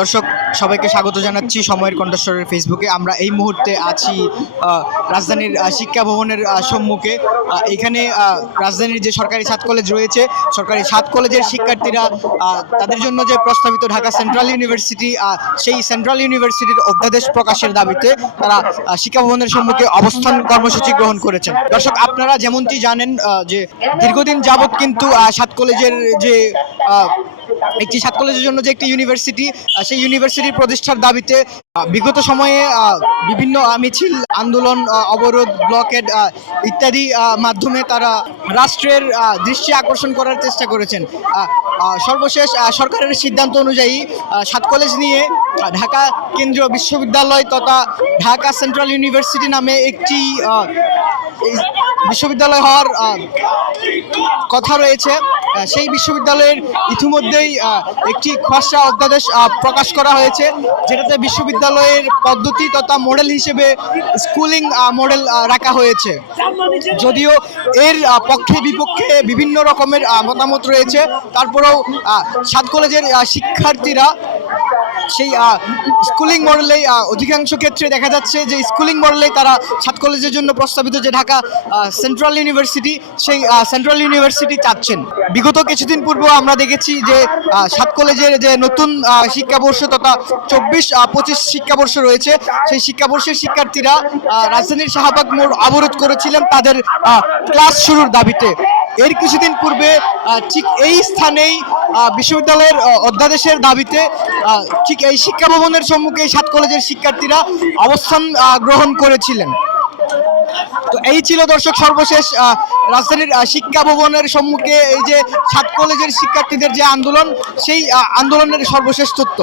দর্শক, সবাইকে স্বাগত জানাচ্ছি সময়ের কণ্ঠস্বরের ফেসবুকে আমরা এই মুহূর্তে আছি রাজধানীর শিক্ষা ভবনের সম্মুখে। এখানে রাজধানীর যে সরকারি সাত কলেজ রয়েছে, সরকারি সাত কলেজের শিক্ষার্থীরা তাদের জন্য যে প্রস্তাবিত ঢাকা সেন্ট্রাল ইউনিভার্সিটি সেই সেন্ট্রাল ইউনিভার্সিটির অধ্যাদেশ প্রকাশের দাবিতে তারা শিক্ষা ভবনের সম্মুখে অবস্থান কর্মসূচি গ্রহণ করেছেন। দর্শক, আপনারা যেমনটি জানেন যে দীর্ঘদিন যাবৎ কিন্তু সাত কলেজের যে একটি সাত কলেজের জন্য যে একটি ইউনিভার্সিটি সেই ইউনিভার্সিটির প্রতিষ্ঠার দাবিতে বিগত সময়ে বিভিন্ন মিছিল, আন্দোলন অবরোধ, ব্লকেড ইত্যাদি মাধ্যমে তারা রাষ্ট্রের দৃষ্টি আকর্ষণ করার চেষ্টা করেছেন। সর্বশেষ সরকারের সিদ্ধান্ত অনুযায়ী সাত কলেজ নিয়ে ঢাকা কেন্দ্রীয় বিশ্ববিদ্যালয় তথা ঢাকা সেন্ট্রাল ইউনিভার্সিটি নামে একটি বিশ্ববিদ্যালয় হওয়ার কথা রয়েছে। সেই বিশ্ববিদ্যালয়ের ইতিমধ্যেই একটি খসড়া অধ্যাদেশ প্রকাশ করা হয়েছে, যেটাতে বিশ্ববিদ্যালয়ের পদ্ধতি তথা মডেল হিসেবে স্কুলিং মডেল রাখা হয়েছে। যদিও এর পক্ষে বিপক্ষে বিভিন্ন রকমের মতামত রয়েছে। তারপরেও সাত কলেজের শিক্ষার্থীরা সেই স্কুলিং মডেলেই অধিকাংশ ক্ষেত্রে দেখা যাচ্ছে যে স্কুলিং মডেলেই তারা সাত কলেজের জন্য প্রস্তাবিত যে ঢাকা সেন্ট্রাল ইউনিভার্সিটি সেই সেন্ট্রাল ইউনিভার্সিটি চাচ্ছেন। বিগত কিছুদিন পূর্ব আমরা দেখেছি যে সাত কলেজের যে নতুন শিক্ষাবর্ষ তথা চব্বিশ পঁচিশ শিক্ষাবর্ষ রয়েছে, সেই শিক্ষাবর্ষের শিক্ষার্থীরা রাজধানীর শাহবাগ মোড় অবরোধ করেছিলেন তাদের ক্লাস শুরুর দাবিতে। এর কিছুদিন পূর্বে ঠিক এই স্থানেই বিশ্ববিদ্যালয়ের অধ্যাদেশের দাবিতে ঠিক এই শিক্ষা ভবনের সম্মুখে এই সাত কলেজের শিক্ষার্থীরা অবস্থান গ্রহণ করেছিলেন। তো এই ছিল দর্শক সর্বশেষ রাজধানীর শিক্ষা ভবনের সম্মুখে এই যে সাত কলেজের শিক্ষার্থীদের যে আন্দোলন, সেই আন্দোলনের সর্বশেষ তথ্য।